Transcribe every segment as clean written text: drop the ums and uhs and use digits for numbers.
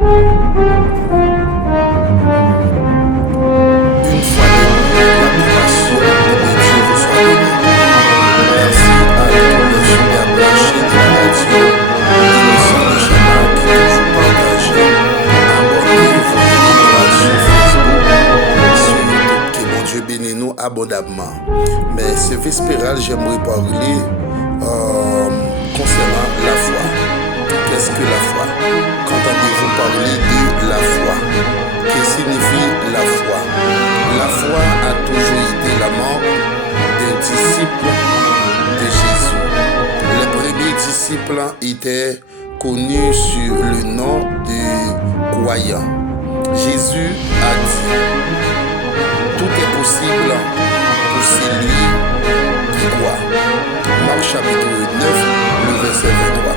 Une fois de plus, l'approbation de Dieu vous soit donnée. Merci à tous les super branchés de la radio, émission de Chana qui toujours partagez. Abonnez-vous sur Facebook, sur YouTube, que mon Dieu bénisse nous abondamment. Mais ce vespéral, j'aimerais parler concernant la foi. Qu'est-ce que la foi? Qu'entendez-vous parler de la foi? Que signifie la foi? La foi a toujours été la marque des disciples de Jésus. Les premiers disciples étaient connus sur le nom de croyants. Jésus a dit: tout est possible pour celui qui croit. Marc chapitre 9, le verset 23.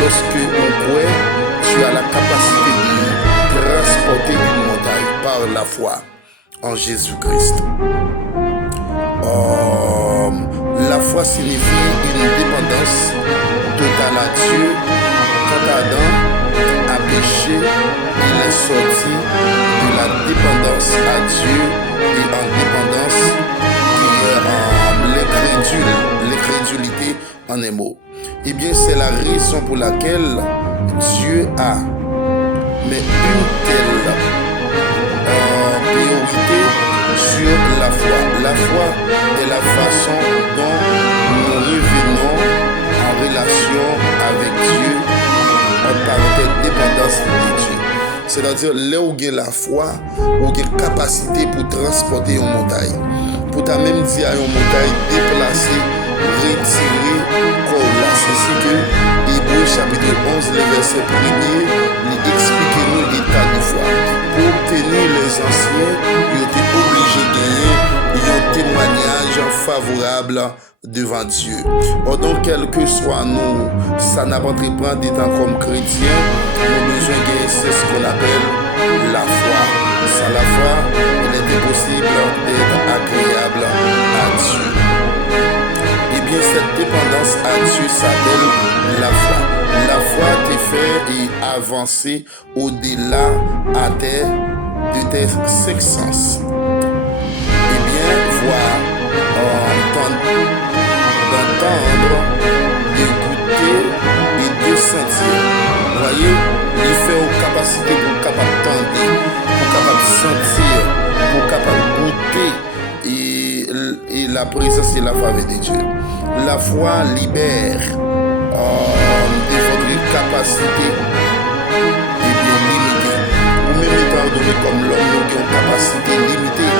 Lorsque on croit, tu as la capacité de transporter une montagne par la foi en Jésus-Christ. La foi signifie une dépendance totale à Dieu. Quand Adam a péché, il est sorti de la dépendance à Dieu et en dépendance qui est en l'incrédulité en un mot. Eh bien, c'est la raison pour laquelle Dieu a mais une telle priorité sur la foi. La foi est la façon dont nous revenons en relation avec Dieu, en parenthèse dépendance de Dieu. C'est-à-dire, là où il y a la foi, où il y a capacité pour transporter une montagne. Pour ta même dire à une montagne déplacée, retirée, comme là, c'est ce que Hébreux chapitre 11, le verset 1er, il explique nous l'état de foi. Pour obtenir les anciens, ils ont été obligés de gagner un témoignage favorable devant Dieu. Or donc, quel que soit nous, ça n'a pas entreprendre d'étant comme chrétien, nous avons besoin de gagner, c'est ce qu'on appelle la foi. Sans la foi, il est impossible d'être agréable à Dieu. Eh bien, cette dépendance à Dieu s'appelle la foi. La foi te fait avancer au-delà de tes cinq sens. Eh bien, voir, d'entendre, d'écouter et de sentir. Vous voyez, il fait aux capacités pour capable d'entendre, pour capable sentir, pour capable goûter et la présence et la faveur de Dieu. La foi libère de votre capacité et bien limitée. Ou même étant donné comme l'homme, nous avons une capacité limitée.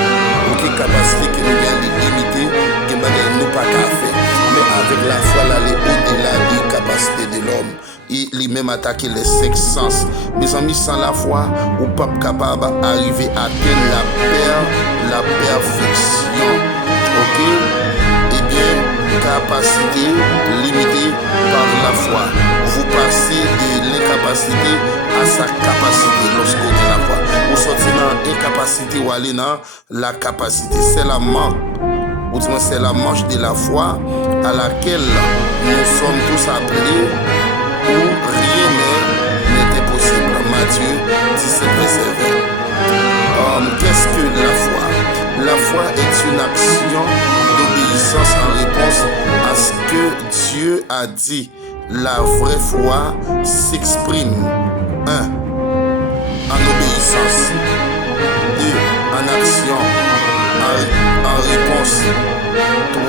Ou une capacité qui nous est limitée, qui nous pas qu'à faire. Mais avec la foi, aller au-delà de la capacité de l'homme. Et lui-même attaquer les cinq sens. Mes amis, sans la foi, ou pas capable d'arriver à atteindre la perfection. Ok? Eh bien, capacité limitée par la foi. Vous passez de l'incapacité à sa capacité lorsque vous avez la foi. Vous sortez dans l'incapacité ou allez dans la capacité. C'est la marque. C'est la marche de la foi à laquelle nous sommes tous appelés où rien n'est possible. Matthieu 17, verset 20. Qu'est-ce que la foi? La foi est une action d'obéissance en réponse à ce que Dieu a dit. La vraie foi s'exprime 1. En obéissance, 2. En action, en réponse, 3.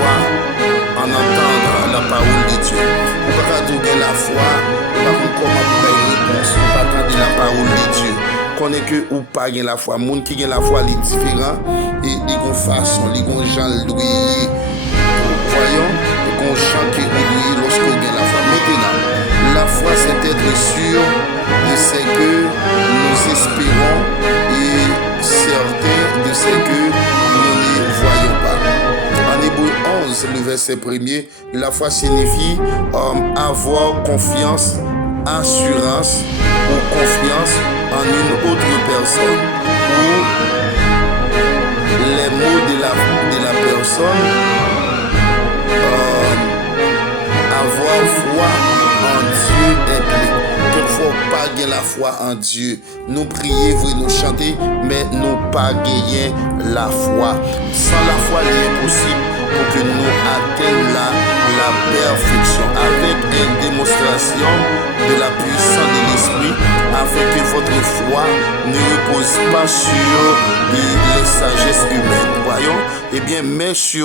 En entendre la parole de Dieu. Vous ne pouvez pas trouver la foi, vous ne pouvez pas comment une réponse, vous ne pouvez pas entendre la parole de Dieu. Connaît que ou pas gain la foi. Moun qui gagne la foi, est différent et ils ont façon, ils ont gens doué. Voyons, ils ont chant qui doué lorsque vous gagne la foi. Maintenant, la foi c'est être sûr de ce que nous espérons et certain de ce que nous ne voyons pas. En Hébreux 11, le verset 1er, la foi signifie avoir confiance, assurance ou confiance en une autre personne ou les mots de la personne, avoir foi en Dieu implique. Quelquefois encore pas gagné la foi en Dieu. Nous prier, nous chanter, mais nous pas gagner la foi. Sans la foi, il est impossible pour que nous atteignions la perfection avec une démonstration de la puissance de l'esprit afin que votre foi ne repose pas sur les sagesses humaines. Voyons, eh bien, mais sur